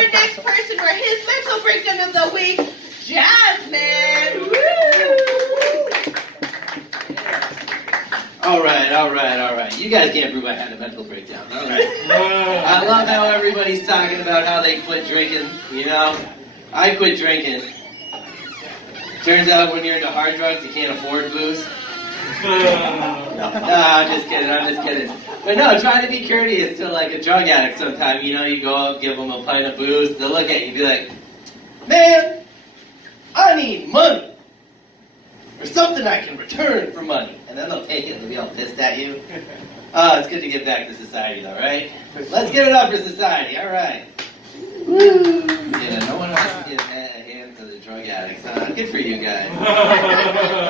our next person for his mental breakdown of the week, Jazzmen. Woo! All right. You guys can't prove I had a mental breakdown. All right. I love how everybody's talking about how they quit drinking. You know, I quit drinking. Turns out when you're into hard drugs, you can't afford booze. No, I'm just kidding. But no, trying to be courteous to like a drug addict sometime. You know, you go up, give them a pint of booze, they'll look at you and be like, man, I need money. Or something I can return for money. And then they'll take it and they'll be all pissed at you. Oh, it's good to get back to society though, right? Let's give it up for society, all right. Woo! Yeah, no one wants to give a hand to the drug addicts, huh? Good for you guys.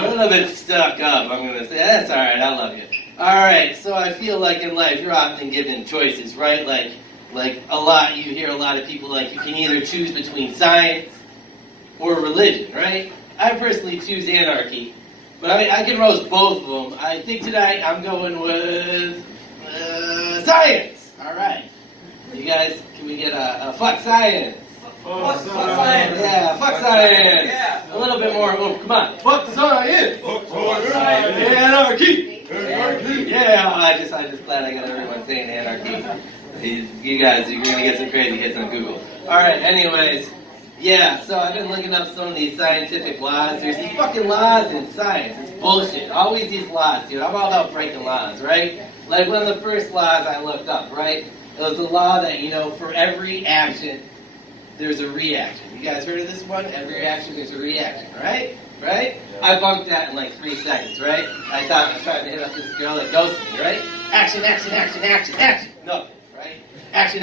A little bit stuck up, I'm going to say. That's all right, I love you. All right, so I feel like in life you're often given choices, right? Like a lot, you hear a lot of people like you can either choose between science or religion, right? I personally choose anarchy, but I can roast both of them. I think tonight I'm going with science. All right. You guys, can we get a fuck science? Fuck science. Yeah, fuck science. Yeah. A little bit more. Oh, come on. Fuck science. Fuck science. Anarchy. Anarchy. Yeah, I just glad I got everyone saying anarchy. You guys, you're gonna get some crazy hits on Google. All right. Anyways. Yeah, so I've been looking up some of these scientific laws. There's these fucking laws in science. It's bullshit. Always these laws, dude. I'm all about breaking laws, right? Like one of the first laws I looked up, right? It was the law that, you know, for every action, there's a reaction. You guys heard of this one? Every action, there's a reaction, right? Right? Yeah. I bunked that in like 3 seconds, right? I thought I was trying to hit up this girl that ghosted me, right? Action. Nothing, right? Action,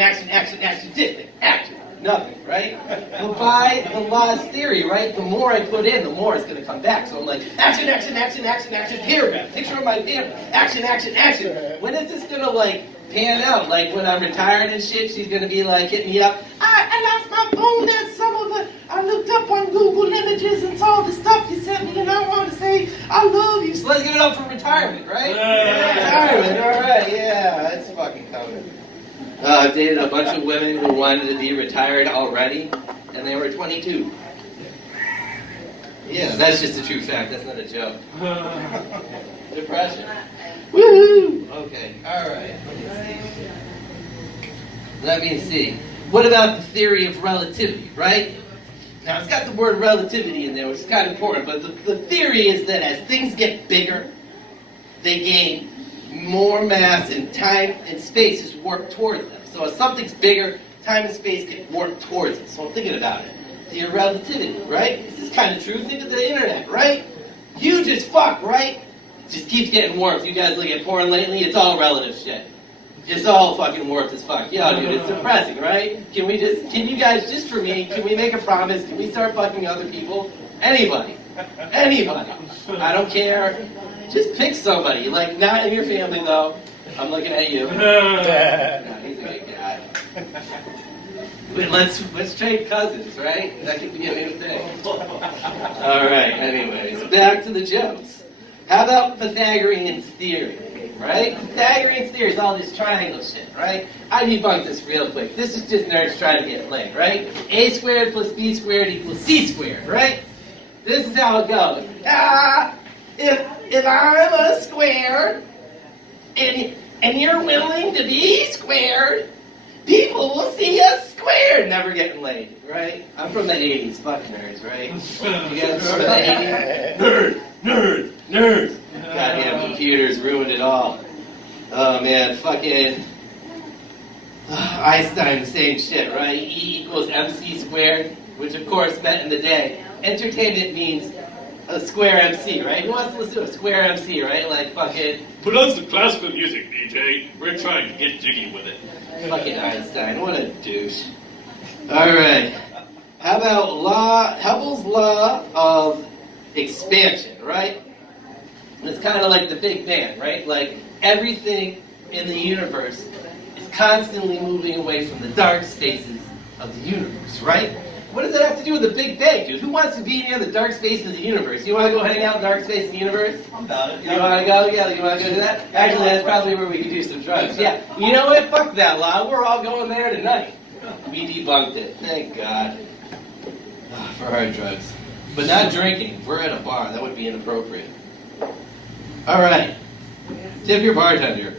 distant, action. Nothing, right? But by the law's theory, right, the more I put in, the more it's going to come back. So I'm like, action, paragraph, picture of my paragraph, action. When is this going to, like, pan out? Like, when I'm retired and shit, she's going to be, like, hitting me up. I lost my phone and some of the, I looked up on Google Images and saw the stuff you sent me, and I want to say, I love you. So let's give it up for retirement, right? Retirement, all right, yeah, that's fucking coming. I've dated a bunch of women who wanted to be retired already, and they were 22. Yeah, that's just a true fact. That's not a joke. Depression. Woohoo! Okay, alright. Let me see. What about the theory of relativity, right? Now, it's got the word relativity in there, which is kind of important, but the theory is that as things get bigger, they gain more mass, and time and space is warped towards them. So as something's bigger, time and space get warped towards it. So I'm thinking about it. The relativity, right? This is kind of true. Think of the internet, right? Huge as fuck, right? It just keeps getting warped. You guys look at porn lately, it's all relative shit. It's all fucking warped as fuck. Yeah, dude, it's depressing, right? Can you guys, just for me, can we make a promise? Can we start fucking other people? Anybody. I don't care. Just pick somebody, like not in your family though. I'm looking at you. No, he's a good guy. But let's trade cousins, right? That could be a new thing. All right. Anyways, back to the jokes. How about Pythagorean theory, right? Pythagorean theory is all this triangle shit, right? I debunk this real quick. This is just nerds trying to get laid, right? A squared plus B squared equals C squared, right? This is how it goes. If I'm a square, and you're willing to be squared, people will see us squared. Never getting laid, right? I'm from the 80s. Fuck nerds, right? You guys from the 80s? Nerds. Goddamn computers ruined it all. Oh, man. Fucking Einstein, the same shit, right? E equals MC squared, which, of course, meant in the day. Entertainment means a square MC, right? Who wants to listen to a square MC, right? Like fucking... Put on some classical music, DJ. We're trying to get jiggy with it. Fucking Einstein, what a douche. Alright. How about Hubble's law of expansion, right? It's kind of like the Big Bang, right? Like everything in the universe is constantly moving away from the dark spaces of the universe, right? What does that have to do with the Big Bang, dude? Who wants to be near the dark spaces of the universe? You want to go hang out in the dark space of the universe? I'm about it. You want to go? Yeah, you want to go do that? Actually, that's probably where we could do some drugs. Yeah. You know what? Fuck that law. We're all going there tonight. We debunked it. Thank God. For hard drugs. But not drinking. We're at a bar. That would be inappropriate. All right. Tip your bartender.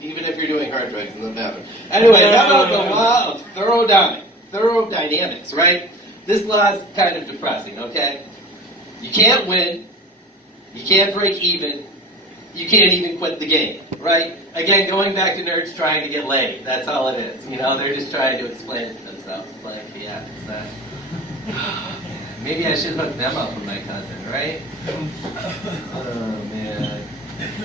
Even if you're doing hard drugs in the bathroom. Anyway, how about the law of thermodynamics, right? This law is kind of depressing, okay? You can't win. You can't break even. You can't even quit the game, right? Again, going back to nerds trying to get laid. That's all it is. You know, they're just trying to explain it to themselves. Like, yeah, it's that. Maybe I should hook them up with my cousin, right? Oh, man.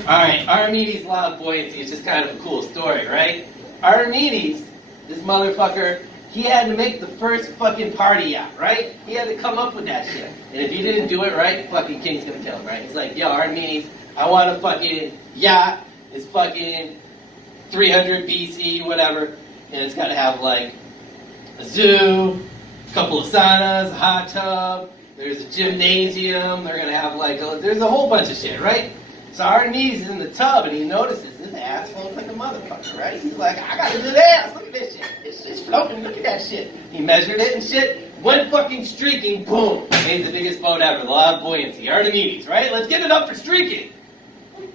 Alright, Archimedes' law of buoyancy is just kind of a cool story, right? Archimedes, this motherfucker, he had to make the first fucking party yacht, right? He had to come up with that shit. And if he didn't do it right, the fucking king's gonna kill him, right? He's like, yo, Archimedes, I want a fucking yacht. It's fucking 300 BC, whatever. And it's gotta have like a zoo, a couple of saunas, a hot tub, there's a gymnasium, they're gonna have like, there's a whole bunch of shit, right? So Archimedes is in the tub and he notices this asshole looks like a motherfucker, right? He's like, I gotta do this, look at this shit. It's just floating, look at that shit. He measured it and shit, went fucking streaking, boom. Made the biggest boat ever, the law of buoyancy. Archimedes, right? Let's give it up for streaking.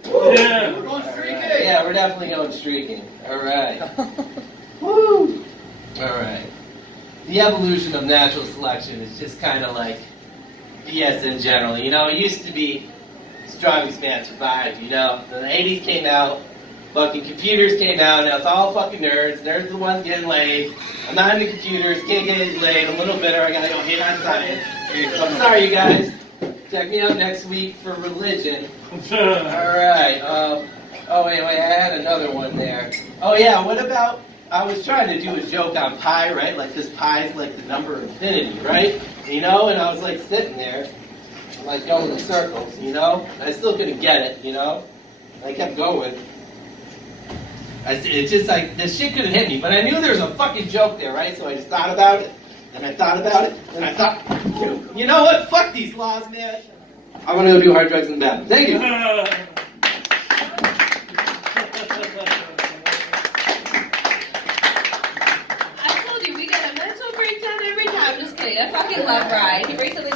Yeah. We're going streaking. Right. Yeah, we're definitely going streaking. Alright. Woo! Alright. The evolution of natural selection is just kind of like BS in general. You know, it used to be strongest man survived, you know. Then the 80s came out, fucking computers came out, now it's all fucking nerds. Nerds are the ones getting laid. I'm not into computers, can't get laid, I'm a little bitter, I gotta go hit on science. I'm sorry, you guys. Check me out next week for religion. Alright, oh wait, I had another one there. Oh yeah, what about, I was trying to do a joke on pi, right? Like this pi is like the number of infinity, right? You know, and I was like sitting there, like going in circles, you know? And I still couldn't get it, you know? I kept going. It's just like, this shit couldn't hit me, but I knew there was a fucking joke there, right? So I just thought about it, and I thought about it, and I thought, you know what? Fuck these laws, man. I'm gonna go do hard drugs in the bathroom. Thank you. I told you, we get a mental breakdown every time. Just kidding. I fucking love Ryan. He brings up